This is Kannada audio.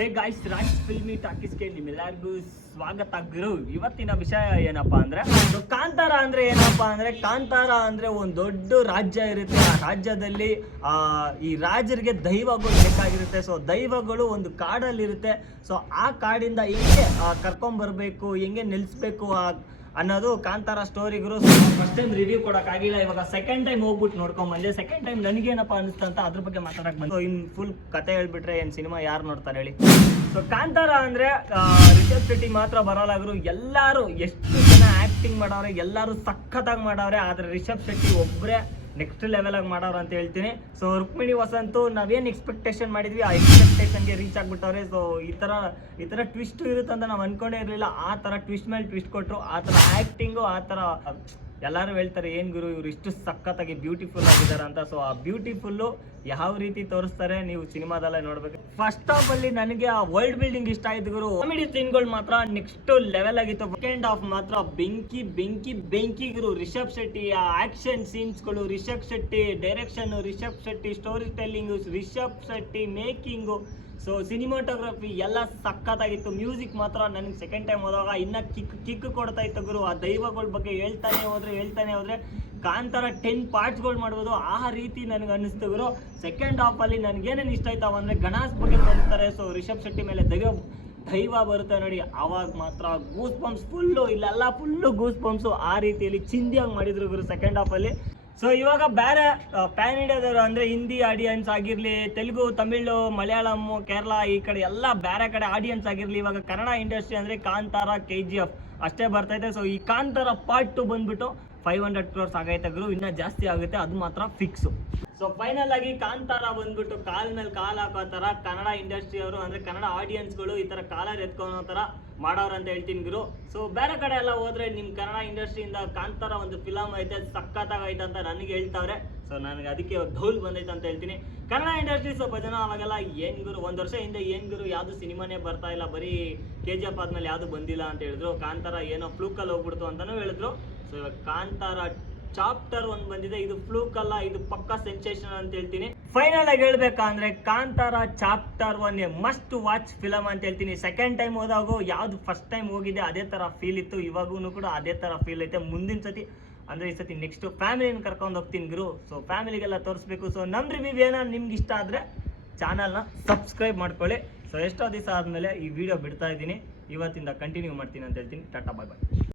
ಹೇ ಗಾಯ್ಸ್, ರಾಜ್ ಫಿಲ್ಮಿ ಟಾಕೀಸ್ಗೆ ನಿಮ್ಮೆಲ್ಲರಿಗೂ ಸ್ವಾಗತ. ಗುರು, ಇವತ್ತಿನ ವಿಷಯ ಏನಪ್ಪಾ ಅಂದ್ರೆ, ಕಾಂತಾರ ಅಂದ್ರೆ ಏನಪ್ಪಾ ಅಂದ್ರೆ, ಕಾಂತಾರ ಅಂದ್ರೆ ಒಂದು ದೊಡ್ಡ ರಾಜ್ಯ ಇರುತ್ತೆ. ಆ ರಾಜ್ಯದಲ್ಲಿ ಈ ರಾಜರಿಗೆ ದೈವಗಳು ಬೇಕಾಗಿರುತ್ತೆ. ಸೊ ದೈವಗಳು ಒಂದು ಕಾಡಲ್ಲಿ ಇರುತ್ತೆ. ಸೊ ಆ ಕಾಡಿಂದ ಹೆಂಗೆ ಕರ್ಕೊಂಡ್ಬರ್ಬೇಕು, ಹೆಂಗೆ ನಿಲ್ಸ್ಬೇಕು ಅನ್ನೋದು ಕಾಂತಾರ ಸ್ಟೋರಿಗಳು. ಫಸ್ಟ್ ಟೈಮ್ ರಿವ್ಯೂ ಕೊಡೋಕ್ಕಾಗಿಲ್ಲ, ಇವಾಗ ಸೆಕೆಂಡ್ ಟೈಮ್ ಹೋಗ್ಬಿಟ್ಟು ನೋಡ್ಕೊಂಡ್ ಬಂದೆ. ಸೆಕೆಂಡ್ ಟೈಮ್ ನನಗೇನಪ್ಪ ಅನಿಸ್ತು ಅಂತ ಅದ್ರ ಬಗ್ಗೆ ಮಾತಾಡಕ್ ಬಂದು ಇನ್ ಫುಲ್ ಕತೆ ಹೇಳ್ಬಿಟ್ರೆ ಏನ್ ಸಿನಿಮಾ ಯಾರು ನೋಡ್ತಾರೆ ಹೇಳಿ. ಸೊ ಕಾಂತಾರ ಅಂದ್ರೆ ರಿಷಬ್ ಶೆಟ್ಟಿ ಮಾತ್ರ ಬರಲ್ಲ ಗುರು, ಎಲ್ಲಾರು ಎಷ್ಟು ಜನ ಆಕ್ಟಿಂಗ್ ಮಾಡವ್ರೆ, ಎಲ್ಲಾರು ಸಖತ್ತಾಗಿ ಮಾಡವ್ರೆ. ಆದ್ರೆ ರಿಷಬ್ ಶೆಟ್ಟಿ ಒಬ್ರೆ ನೆಕ್ಸ್ಟ್ ಲೆವೆಲ್ ಆಗಿ ಮಾಡೋರು ಅಂತ ಹೇಳ್ತೀನಿ. ಸೊ ರುಕ್ಮಿಣಿ ವಸಂತು ನಾವೇನು ಎಕ್ಸ್ಪೆಕ್ಟೇಷನ್ ಮಾಡಿದ್ವಿ ಆ ಎಕ್ಸ್ಪೆಕ್ಟೇಷನ್ಗೆ ರೀಚ್ ಆಗ್ಬಿಟ್ಟವ್ರೆ. ಸೊ ಈ ತರ ಟ್ವಿಸ್ಟ್ ಇರುತ್ತೆ ಅಂತ ನಾವು ಅನ್ಕೊಂಡೇ ಇರಲಿಲ್ಲ. ಆ ತರ ಟ್ವಿಸ್ಟ್ ಮೇಲೆ ಟ್ವಿಸ್ಟ್ ಕೊಟ್ಟರು. ಆ ತರ ಆಕ್ಟಿಂಗು, ಆ ತರ ಎಲ್ಲರೂ ಹೇಳ್ತಾರೆ ಏನ್ ಗುರು ಇವ್ರು ಇಷ್ಟು ಸಖತ್ತಾಗಿ ಬ್ಯೂಟಿಫುಲ್ ಆಗಿದ್ದಾರೆ ಅಂತ. ಸೊ ಆ ಬ್ಯೂಟಿಫುಲ್ಲು ಯಾವ ರೀತಿ ತೋರಿಸ್ತಾರೆ ನೀವು ಸಿನಿಮಾದಲ್ಲೇ ನೋಡ್ಬೇಕು. ಫಸ್ಟ್ ಹಾಫ್ ಅಲ್ಲಿ ನನಗೆ ಆ ವರ್ಲ್ಡ್ ಬಿಲ್ಡಿಂಗ್ ಇಷ್ಟ ಆಯ್ತು ಗುರು. ಕಾಮಿಡಿ ಸೀನ್ಗಳು ಮಾತ್ರ ನೆಕ್ಸ್ಟ್ ಲೆವೆಲ್ ಆಗಿತ್ತು. ಸೆಕೆಂಡ್ ಹಾಫ್ ಮಾತ್ರ ಬೆಂಕಿ ಬೆಂಕಿ ಬೆಂಕಿ ಗುರು. ರಿಷಬ್ ಶೆಟ್ಟಿ ಆ ಆಕ್ಷನ್ ಸೀನ್ಸ್ಗಳು, Rishab Shetty direction, Rishab Shetty story telling, Rishab Shetty making, so cinematography ಎಲ್ಲ ಸಖತ್ತಾಗಿತ್ತು. ಮ್ಯೂಸಿಕ್ ಮಾತ್ರ ನನಗೆ ಸೆಕೆಂಡ್ ಟೈಮ್ ಹೋದಾಗ ಇನ್ನ ಕಿಕ್ ಕೊಡ್ತಾ ಇತ್ತು ಗುರು. ಆ ದೈವಗಳ ಬಗ್ಗೆ ಹೇಳ್ತಾನೆ ಹೋದ್ರೆ ಕಾಂತಾರ 10 ಪಾರ್ಟ್ಸ್ಗಳು ಮಾಡ್ಬೋದು, ಆ ರೀತಿ ನನಗೆ ಅನ್ನಿಸ್ತು ಗುರು. ಸೆಕೆಂಡ್ ಹಾಫ್ ಅಲ್ಲಿ ನನಗೇನೇನು ಇಷ್ಟ ಆಯ್ತಾವ ಅಂದ್ರೆ ಗಣಾಸ್ ಬಗ್ಗೆ ತೋರಿಸ್ತಾರೆ. ಸೊ ರಿಷಬ್ ಶೆಟ್ಟಿ ಮೇಲೆ ದೈವ ಬರುತ್ತೆ ನೋಡಿ, ಅವಾಗ ಮಾತ್ರ ಗೂಸ್ ಬಂಪ್ಸ್ ಫುಲ್ಲು, ಇಲ್ಲೆಲ್ಲ ಫುಲ್ಲು ಗೂಸ್ ಬಂಪ್ಸು. ಆ ರೀತಿಯಲ್ಲಿ ಚಿಂದಿಯಾಗಿ ಮಾಡಿದ್ರು ಗುರು ಸೆಕೆಂಡ್ ಹಾಫ್ ಅಲ್ಲಿ. ಸೊ ಇವಾಗ ಬೇರೆ ಪ್ಯಾನ್ ಇಂಡಿಯಾದವರು ಅಂದರೆ ಹಿಂದಿ ಆಡಿಯನ್ಸ್ ಆಗಿರಲಿ, ತೆಲುಗು, ತಮಿಳು, ಮಲಯಾಳಂ, ಕೇರಳ ಈ ಕಡೆ ಎಲ್ಲ ಬೇರೆ ಕಡೆ ಆಡಿಯನ್ಸ್ ಆಗಿರಲಿ, ಇವಾಗ ಕನ್ನಡ ಇಂಡಸ್ಟ್ರಿ ಅಂದರೆ ಕಾಂತಾರ, KGF ಅಷ್ಟೇ ಬರ್ತೈತೆ. ಸೊ ಈ ಕಾಂತಾರ ಪಾರ್ಟ್ 2 ಬಂದ್ಬಿಟ್ಟು 500 crores ಆಗೈತೆ ಗುರು, ಇನ್ನೂ ಜಾಸ್ತಿ ಆಗುತ್ತೆ, ಅದು ಮಾತ್ರ ಫಿಕ್ಸು. ಸೊ ಫೈನಲ್ ಆಗಿ ಕಾಂತಾರ ಬಂದ್ಬಿಟ್ಟು ಕಾಲ್ ಮೇಲೆ ಕಾಲ್ ಹಾಕೋ ಥರ ಕನ್ನಡ ಇಂಡಸ್ಟ್ರಿ ಅವರು ಅಂದರೆ ಕನ್ನಡ ಆಡಿಯನ್ಸ್ಗಳು ಈ ಥರ ಕಾಲರ್ ಎತ್ಕೊಳೋ ಥರ ಮಾಡೋರು ಅಂತ ಹೇಳ್ತೀನಿ ಗುರು. ಸೊ ಬೇರೆ ಕಡೆ ಎಲ್ಲ ಹೋದ್ರೆ ನಿಮ್ಮ ಕನ್ನಡ ಇಂಡಸ್ಟ್ರಿಯಿಂದ ಕಾಂತಾರ ಒಂದು ಫಿಲಮ್ ಐತೆ, ಸಖತ್ತಾಗೈತೆ ಅಂತ ನನಗೆ ಹೇಳ್ತಾವ್ರೆ. ಸೊ ನನಗೆ ಅದಕ್ಕೆ ಧೌಲ್ ಬಂದೈತೆ ಅಂತ ಹೇಳ್ತೀನಿ. ಕನ್ನಡ ಇಂಡಸ್ಟ್ರಿ ಸ್ವಲ್ಪ ಜನ ಅವಾಗೆಲ್ಲ ಏನ್ ಗುರು, 1 ವರ್ಷ ಹಿಂದೆ ಏನ್ ಗುರು ಯಾವುದು ಸಿನಿಮಾನೇ ಬರ್ತಾ ಇಲ್ಲ, ಬರೀ KGF ಆದ್ಮೇಲೆ ಯಾವುದು ಬಂದಿಲ್ಲ ಅಂತ ಹೇಳಿದ್ರು. ಕಾಂತಾರ ಏನೋ ಫ್ಲೂಕಲ್ಲಿ ಹೋಗ್ಬಿಡ್ತು ಅಂತಾನೂ ಹೇಳಿದ್ರು. ಸೊ ಇವಾಗ ಕಾಂತಾರ ಚಾಪ್ಟರ್ 1 ಬಂದಿದೆ, ಇದು ಫ್ಲೂಕ್ ಅಲ್ಲ, ಇದು ಪಕ್ಕಾ ಸೆನ್ಸೇಷನ್ ಅಂತ ಹೇಳ್ತೀನಿ. ಫೈನಲ್ ಆಗಿ ಹೇಳ್ಬೇಕಂದ್ರೆ Kantara chapter 1 must watch film ಅಂತ ಹೇಳ್ತೀನಿ. ಸೆಕೆಂಡ್ ಟೈಮ್ ಹೋದಾಗೂ ಯಾವ್ದು ಫಸ್ಟ್ ಟೈಮ್ ಹೋಗಿದೆ ಅದೇ ತರ ಫೀಲ್ ಇತ್ತು, ಇವಾಗೂ ಕೂಡ ಅದೇ ತರ ಫೀಲ್ ಐತೆ. ಮುಂದಿನ ಸತಿ ಅಂದ್ರೆ ಈ ಸತಿ ನೆಕ್ಸ್ಟ್ ಫ್ಯಾಮಿಲಿನ ಕರ್ಕೊಂಡು ಹೋಗ್ತೀನಿ ಗುರು. ಸೊ ಫ್ಯಾಮಿಲಿಗೆಲ್ಲ ತೋರಿಸ್ಬೇಕು. ಸೊ ನಮ್ಮ ರಿವ್ಯೂ ಏನೋ ನಿಮ್ಗೆ ಇಷ್ಟ ಆದ್ರೆ ಚಾನಲ್ನ ಸಬ್ಸ್ಕ್ರೈಬ್ ಮಾಡ್ಕೊಳ್ಳಿ. ಸೊ ಎಷ್ಟೋ ದಿವಸ ಆದಮೇಲೆ ಈ ವಿಡಿಯೋ ಬಿಡ್ತಾ ಇದ್ದೀನಿ, ಇವತ್ತಿಂದ ಕಂಟಿನ್ಯೂ ಮಾಡ್ತೀನಿ ಅಂತ ಹೇಳ್ತೀನಿ. ಟಾಟಾ, ಬಾಯ್ ಬಾಯ್.